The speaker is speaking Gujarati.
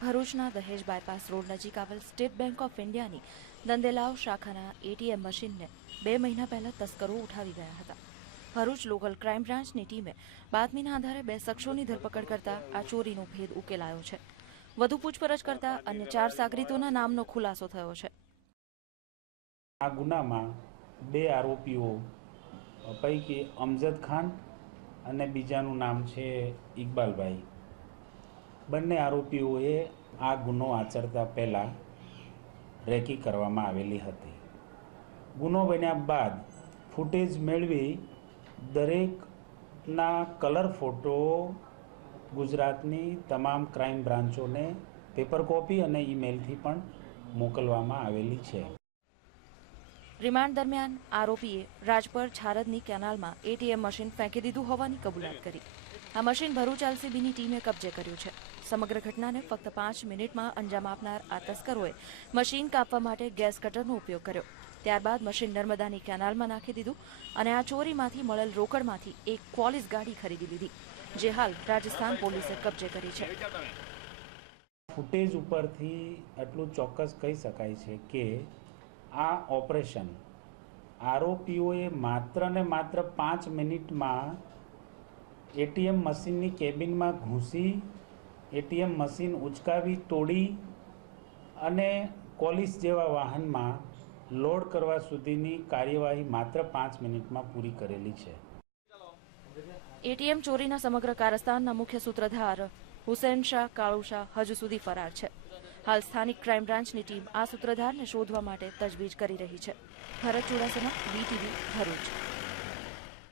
ભરૂચના દહેજ બાયપાસ રોડ નજીક આવેલ સ્ટેટ બેંક ઓફ ઇન્ડિયાની દંદેલાવ શાખાના એટીએમ મશીનને બે મહિના પહેલા તસ્કરો ઉઠાવી ગયા હતા. ભરૂચ લોકલ ક્રાઇમ બ્રાન્ચની ટીમે બાતમીના આધારે બે શખ્સોની ધરપકડ કરતા આ ચોરીનો ભેદ ઉકેલાયો છે. વધુ પૂછપરછ કરતા અન્ય ચાર સાગરીતોના નામનો ખુલાસો થયો છે. આ ગુનામાં બે આરોપીઓ, પૈકી અમજદ ખાન અને બીજાનું નામ છે ઇકબાલભાઈ. બંને આરોપીઓએ આ ગુનો આચરતા પહેલાં રેકી કરવામાં આવેલી હતી. ગુનો બન્યા બાદ ફૂટેજ મેળવી દરેકના કલર ફોટો ગુજરાતની તમામ ક્રાઇમ બ્રાન્ચોને પેપર કોપી અને ઈમેલથી પણ મોકલવામાં આવેલી છે. રિમાન્ડ દરમિયાન આરોપીએ રાજપર છારદની કેનાલમાં એટીએમ મશીન ફેંકી દીધું હોવાની કબૂલાત કરી. આ મશીન ભરૂચ એલસીબીની ટીમે કબજે કર્યું છે. સમગ્ર ઘટનાને ફક્ત પાંચ મિનિટમાં અંજામ આપનાર આ તસ્કરોએ મશીન કાપવા માટે ગેસ કટરનો ઉપયોગ કર્યો. ત્યારબાદ મશીન નર્મદાની કેનાલમાં નાખી દીધું અને આ ચોરીમાંથી મળેલ રોકડમાંથી એક ક્વોલિસ ગાડી ખરીદી લીધી, જે હાલ રાજસ્થાન પોલીસે કબજે કરી છે. ફૂટેજ ઉપરથી એટલું ચોક્કસ કહી શકાય છે કે આ ઓપરેશન આરોપીઓએ માત્ર ને માત્ર પાંચ મિનિટમાં એટીએમ મશીનની કેબિનમાં ઘૂસી એટીએમ મશીન ઉચકાવી તોડી અને કોલિસ જેવા વાહનમાં લોડ કરવા સુધીની કાર્યવાહી માત્ર પાંચ મિનિટમાં પૂરી કરેલી છે. એટીએમ ચોરીના સમગ્ર કારસ્તાનના મુખ્ય સૂત્રધાર હુસેન શાહ, કાળુ શાહ હજુ સુધી ફરાર છે. હાલ સ્થાનિક ક્રાઇમ બ્રાન્ચની ટીમ આ સૂત્રધારને શોધવા માટે તજવીજ કરી રહી છે. ભરત ચુડાસમા બીટીવી ભરૂચ.